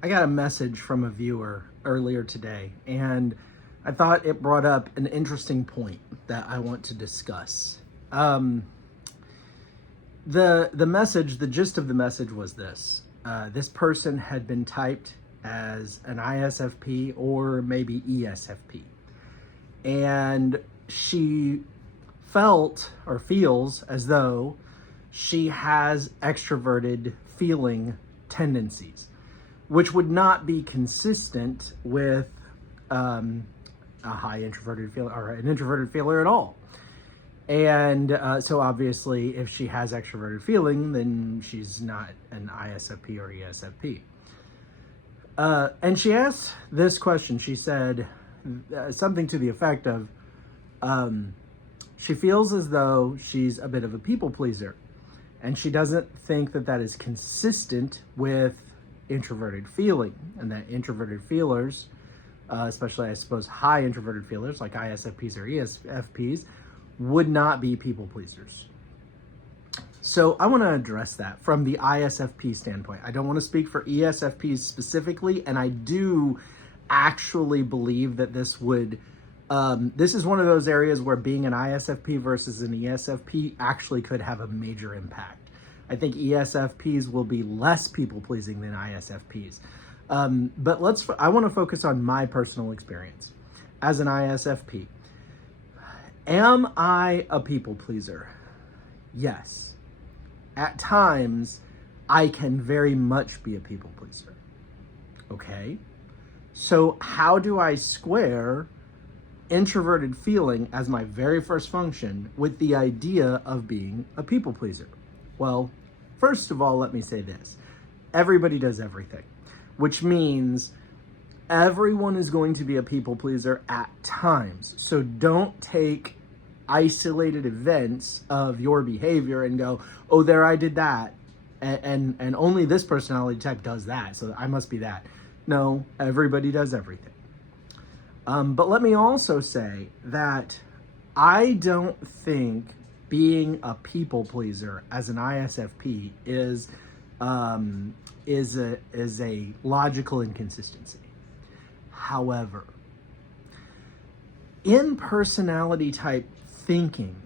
I got a message from a viewer earlier today, and I thought it brought up an interesting point that I want to discuss. The gist of the message was this. This person had been typed as an ISFP or maybe ESFP. And she felt or feels as though she has extroverted feeling tendencies, which would not be consistent with a high introverted feeler or an introverted feeler at all. And so obviously, if she has extroverted feeling, then she's not an ISFP or ESFP. And she asked this question. She said something to the effect of, she feels as though she's a bit of a people pleaser, and she doesn't think that that is consistent with introverted feeling, and that introverted feelers, especially I suppose high introverted feelers like ISFPs or ESFPs, would not be people pleasers. So I want to address that from the ISFP standpoint. I don't want to speak for ESFPs specifically, and I do actually believe that this would, this is one of those areas where being an ISFP versus an ESFP actually could have a major impact. I think ESFPs will be less people-pleasing than ISFPs. But I want to focus on my personal experience as an ISFP. Am I a people pleaser? Yes. At times, I can very much be a people pleaser. Okay? So how do I square introverted feeling as my very first function with the idea of being a people pleaser? Well, first of all, let me say this. Everybody does everything, which means everyone is going to be a people pleaser at times. So don't take isolated events of your behavior and go, oh, there, I did that. And only this personality type does that, so I must be that. No, everybody does everything. But let me also say that I don't think being a people pleaser as an ISFP is a logical inconsistency. However, in personality type thinking,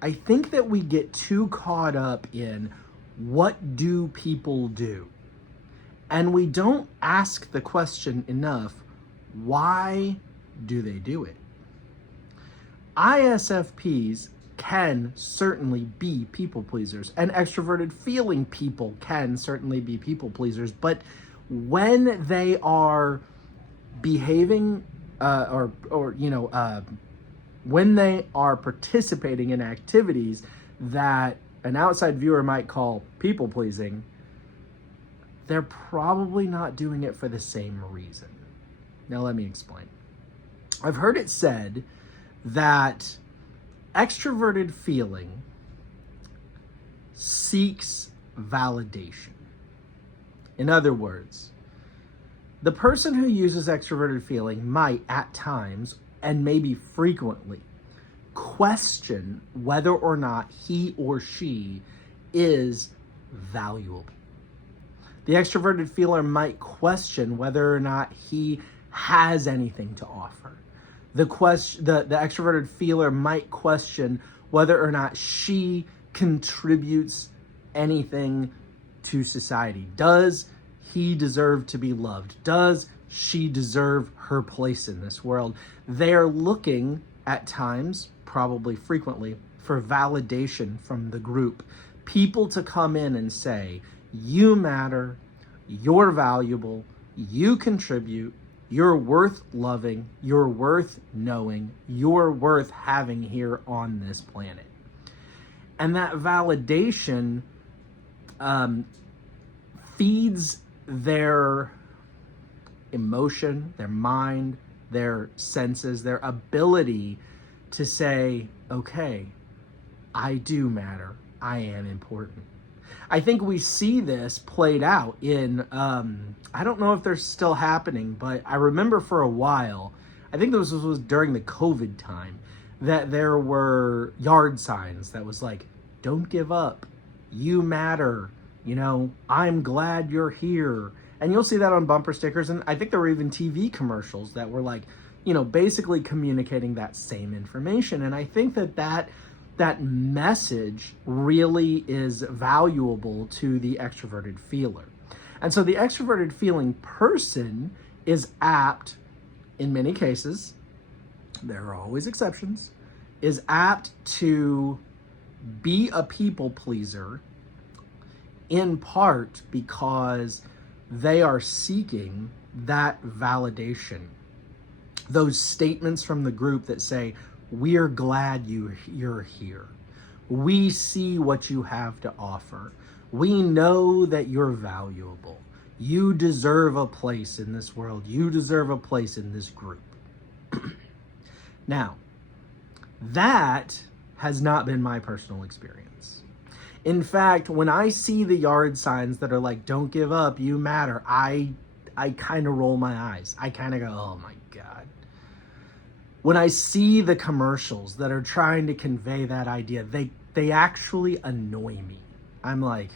I think that we get too caught up in what do people do? And we don't ask the question enough, why do they do it? ISFPs can certainly be people pleasers, and extroverted feeling people can certainly be people pleasers, but when they are behaving when they are participating in activities that an outside viewer might call people pleasing, they're probably not doing it for the same reason. Now let me explain. I've heard it said that extroverted feeling seeks validation. In other words, the person who uses extroverted feeling might at times, and maybe frequently, question whether or not he or she is valuable. The extroverted feeler might question whether or not he has anything to offer. The extroverted feeler might question whether or not she contributes anything to society. Does he deserve to be loved? Does she deserve her place in this world? They're looking at times, probably frequently, for validation from the group. People to come in and say, you matter, you're valuable, you contribute, you're worth loving, you're worth knowing, you're worth having here on this planet. And that validation feeds their emotion, their mind, their senses, their ability to say, okay, I do matter, I am important. I think we see this played out in, I don't know if they're still happening, but I remember for a while, I think this was during the COVID time, that there were yard signs that was like, don't give up, you matter, I'm glad you're here. And you'll see that on bumper stickers. And I think there were even TV commercials that were like, basically communicating that same information. And I think that message really is valuable to the extroverted feeler. And so the extroverted feeling person is apt, in many cases, there are always exceptions, is apt to be a people pleaser in part because they are seeking that validation. Those statements from the group that say, "We're glad you're here. We see what you have to offer. We know that you're valuable. You deserve a place in this world. You deserve a place in this group." Now, that has not been my personal experience. In fact, when I see the yard signs that are like, "Don't give up, you matter," I kind of roll my eyes. I kind of go, "Oh my God." When I see the commercials that are trying to convey that idea, they actually annoy me. I'm like,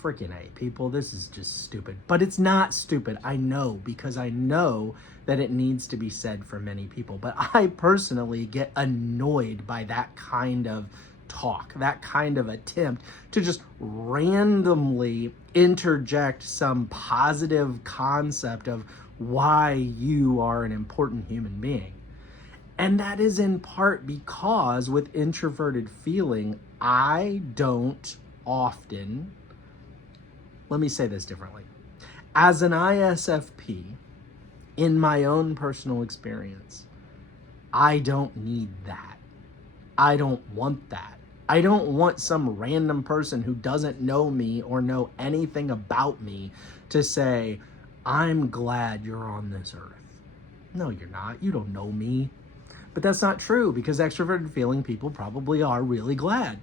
freaking A, people, this is just stupid. But it's not stupid, I know, because I know that it needs to be said for many people. But I personally get annoyed by that kind of talk, that kind of attempt to just randomly interject some positive concept of why you are an important human being. And that is in part because with introverted feeling, I don't often, let me say this differently. As an ISFP, in my own personal experience, I don't need that. I don't want that. I don't want some random person who doesn't know me or know anything about me to say, "I'm glad you're on this earth." No, you're not. You don't know me. But that's not true, because extroverted feeling people probably are really glad.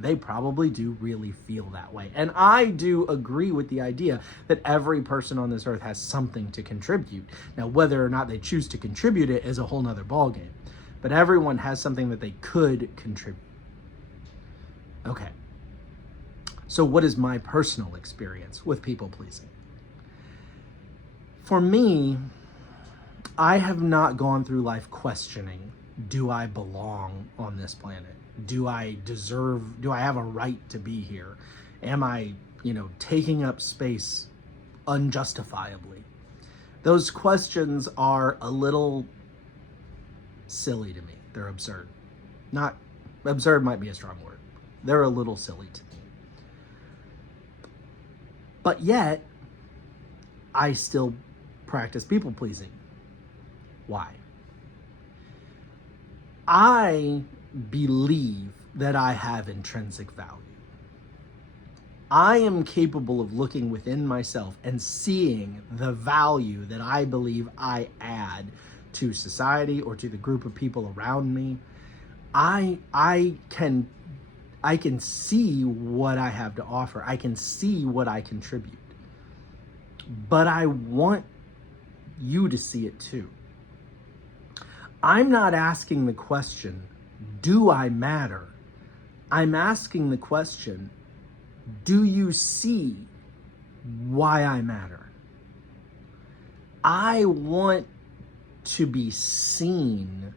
They probably do really feel that way. And I do agree with the idea that every person on this earth has something to contribute. Now, whether or not they choose to contribute it is a whole nother ballgame. But everyone has something that they could contribute. Okay. So what is my personal experience with people pleasing? For me, I have not gone through life questioning, do I belong on this planet? Do I have a right to be here? Am I, taking up space unjustifiably? Those questions are a little silly to me. They're absurd. Not, absurd might be a strong word. They're a little silly to me. But yet, I still practice people pleasing. Why? I believe that I have intrinsic value. I am capable of looking within myself and seeing the value that I believe I add to society or to the group of people around me. I can see what I have to offer. I can see what I contribute. But I want you to see it too. I'm not asking the question, do I matter? I'm asking the question, do you see why I matter? I want to be seen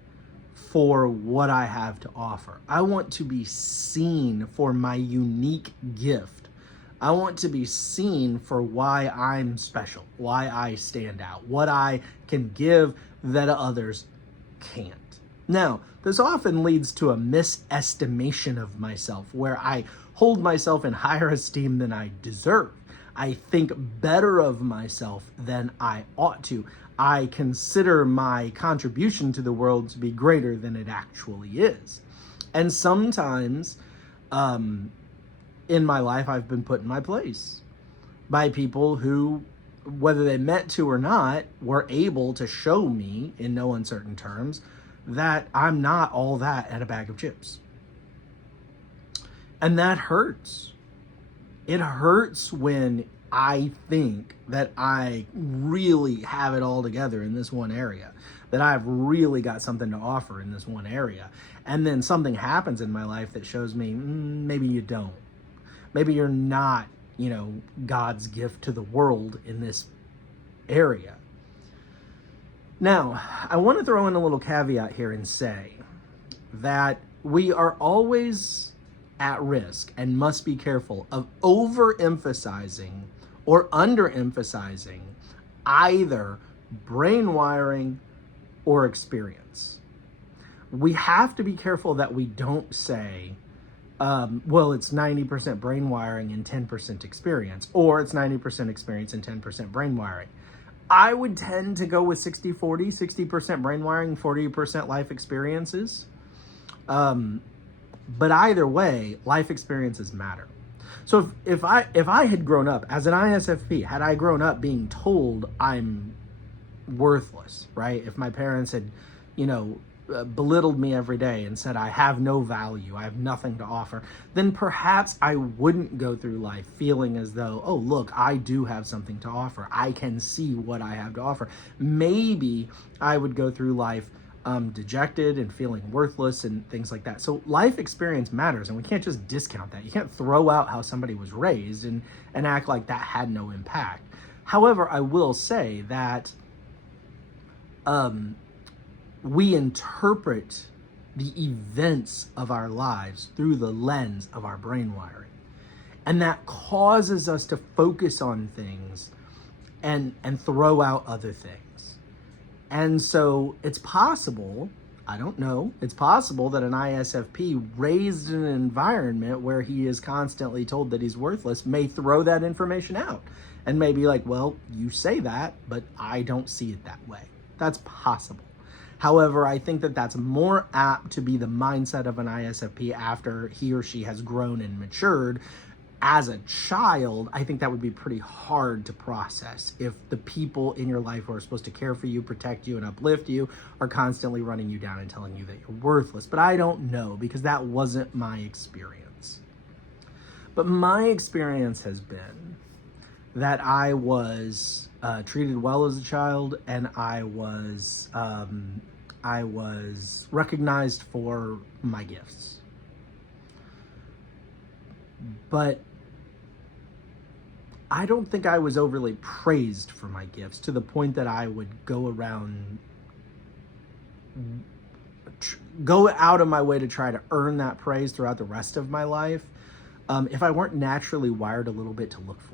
for what I have to offer. I want to be seen for my unique gift. I want to be seen for why I'm special, why I stand out, what I can give that others can't. Now, this often leads to a misestimation of myself, where I hold myself in higher esteem than I deserve. I think better of myself than I ought to. I consider my contribution to the world to be greater than it actually is. And sometimes in my life, I've been put in my place by people who, whether they meant to or not, were able to show me in no uncertain terms that I'm not all that at a bag of chips. And that hurts. It hurts when I think that I really have it all together in this one area, that I've really got something to offer in this one area. And then something happens in my life that shows me, maybe you don't. Maybe you're not God's gift to the world in this area. Now, I want to throw in a little caveat here and say that we are always at risk and must be careful of overemphasizing or underemphasizing either brain wiring or experience. We have to be careful that we don't say, well, it's 90% brain wiring and 10% experience, or it's 90% experience and 10% brain wiring. I would tend to go with 60-40, 60% brain wiring, 40% life experiences. But either way, life experiences matter. So if I had grown up as an ISFP, had I grown up being told I'm worthless, right? If my parents had, belittled me every day and said I have no value, I have nothing to offer, then perhaps I wouldn't go through life feeling as though, oh, look, I do have something to offer. I can see what I have to offer. Maybe I would go through life dejected and feeling worthless and things like that. So life experience matters, and we can't just discount that. You can't throw out how somebody was raised and act like that had no impact. However, I will say that we interpret the events of our lives through the lens of our brain wiring. And that causes us to focus on things and throw out other things. And so it's possible, I don't know, it's possible that an ISFP raised in an environment where he is constantly told that he's worthless may throw that information out and may be like, well, you say that, but I don't see it that way. That's possible. However, I think that that's more apt to be the mindset of an ISFP after he or she has grown and matured. As a child, I think that would be pretty hard to process if the people in your life who are supposed to care for you, protect you, and uplift you are constantly running you down and telling you that you're worthless. But I don't know, because that wasn't my experience. But my experience has been that I was treated well as a child, and I was recognized for my gifts. But I don't think I was overly praised for my gifts to the point that I would go out of my way to try to earn that praise throughout the rest of my life, if I weren't naturally wired a little bit to look for it.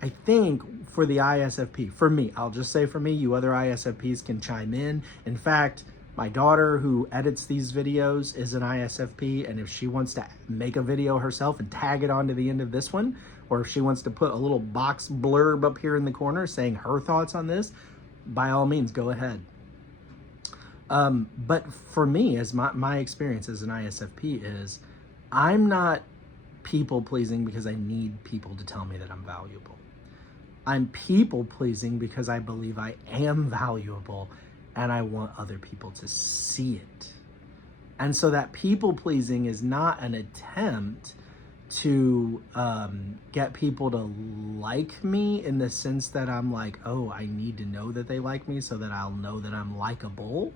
I think for the ISFP, for me, I'll just say for me, you other ISFPs can chime in. In fact, my daughter, who edits these videos, is an ISFP, and if she wants to make a video herself and tag it onto the end of this one, or if she wants to put a little box blurb up here in the corner saying her thoughts on this, by all means, go ahead. But for me, as my experience as an ISFP is, I'm not people-pleasing because I need people to tell me that I'm valuable. I'm people-pleasing because I believe I am valuable, and I want other people to see it. And so that people-pleasing is not an attempt to get people to like me in the sense that I'm like, oh, I need to know that they like me so that I'll know that I'm likable.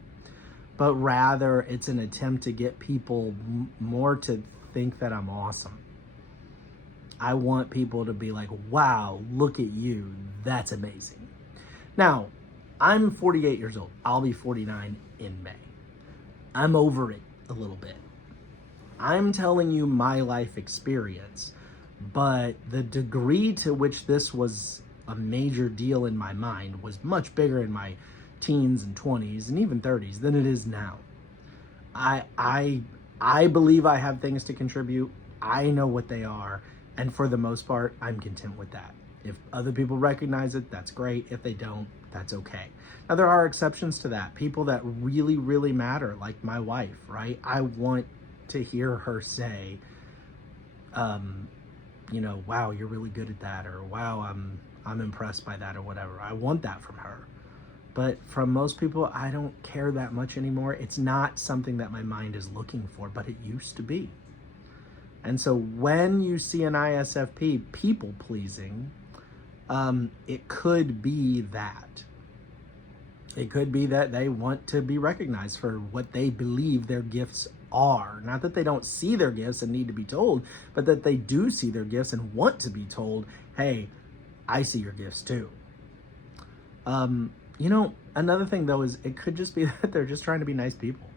But rather, it's an attempt to get people more to think that I'm awesome. I want people to be like, wow, look at you. That's amazing. Now, I'm 48 years old. I'll be 49 in May. I'm over it a little bit. I'm telling you my life experience, but the degree to which this was a major deal in my mind was much bigger in my teens and 20s and even 30s than it is now. I believe I have things to contribute. I know what they are. And for the most part, I'm content with that. If other people recognize it, that's great. If they don't, that's okay. Now, there are exceptions to that. People that really, really matter, like my wife, right? I want to hear her say, wow, you're really good at that, or wow, I'm impressed by that, or whatever. I want that from her. But from most people, I don't care that much anymore. It's not something that my mind is looking for, but it used to be. And so when you see an ISFP people-pleasing, it could be that. It could be that they want to be recognized for what they believe their gifts are. Not that they don't see their gifts and need to be told, but that they do see their gifts and want to be told, hey, I see your gifts too. Another thing though is it could just be that they're just trying to be nice people.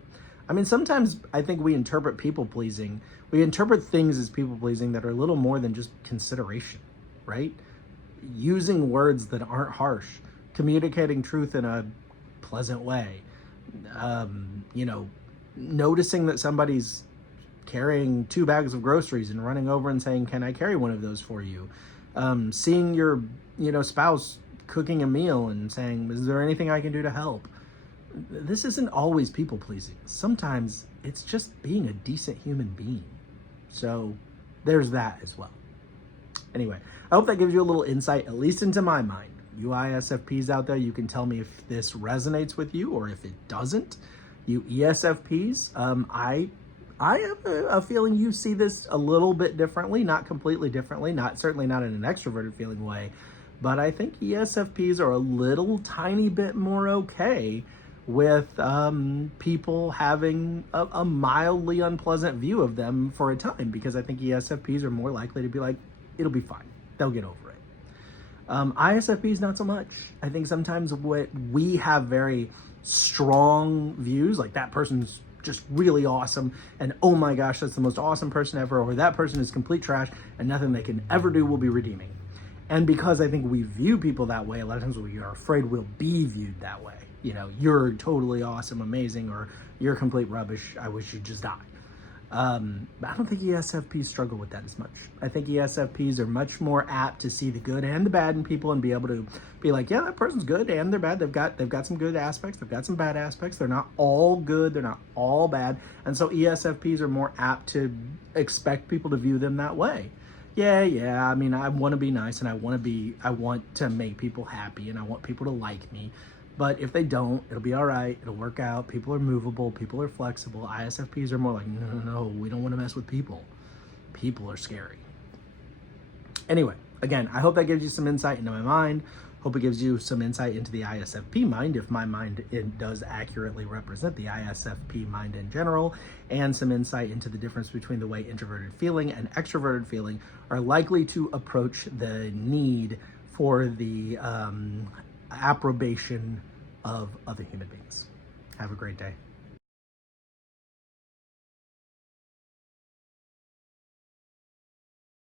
I mean, sometimes I think we interpret people pleasing, we interpret things as people pleasing that are a little more than just consideration, right? Using words that aren't harsh, communicating truth in a pleasant way, noticing that somebody's carrying 2 bags of groceries and running over and saying, can I carry one of those for you? Seeing your, spouse cooking a meal and saying, is there anything I can do to help? This isn't always people pleasing. Sometimes it's just being a decent human being. So there's that as well. Anyway, I hope that gives you a little insight, at least into my mind. You ISFPs out there, you can tell me if this resonates with you or if it doesn't. You ESFPs, I have a feeling you see this a little bit differently, not completely differently, certainly not in an extroverted feeling way, but I think ESFPs are a little tiny bit more okay with people having a mildly unpleasant view of them for a time, because I think ESFPs are more likely to be like, it'll be fine, they'll get over it. ISFPs, not so much. I think sometimes we have very strong views, like that person's just really awesome, and oh my gosh, that's the most awesome person ever, or that person is complete trash and nothing they can ever do will be redeeming. And because I think we view people that way, a lot of times we are afraid we'll be viewed that way. You're totally awesome, amazing, or you're complete rubbish, I wish you'd just die. But I don't think ESFPs struggle with that as much. I think ESFPs are much more apt to see the good and the bad in people and be able to be like, yeah, that person's good and they're bad. They've got some good aspects. They've got some bad aspects. They're not all good. They're not all bad. And so ESFPs are more apt to expect people to view them that way. Yeah. I mean, I want to be nice and I want to make people happy and I want people to like me. But if they don't, it'll be all right. It'll work out. People are movable. People are flexible. ISFPs are more like, no, we don't want to mess with people. People are scary. Anyway, again, I hope that gives you some insight into my mind. Hope it gives you some insight into the ISFP mind, if my mind does accurately represent the ISFP mind in general, and some insight into the difference between the way introverted feeling and extroverted feeling are likely to approach the need for the approbation of other human beings. Have a great day.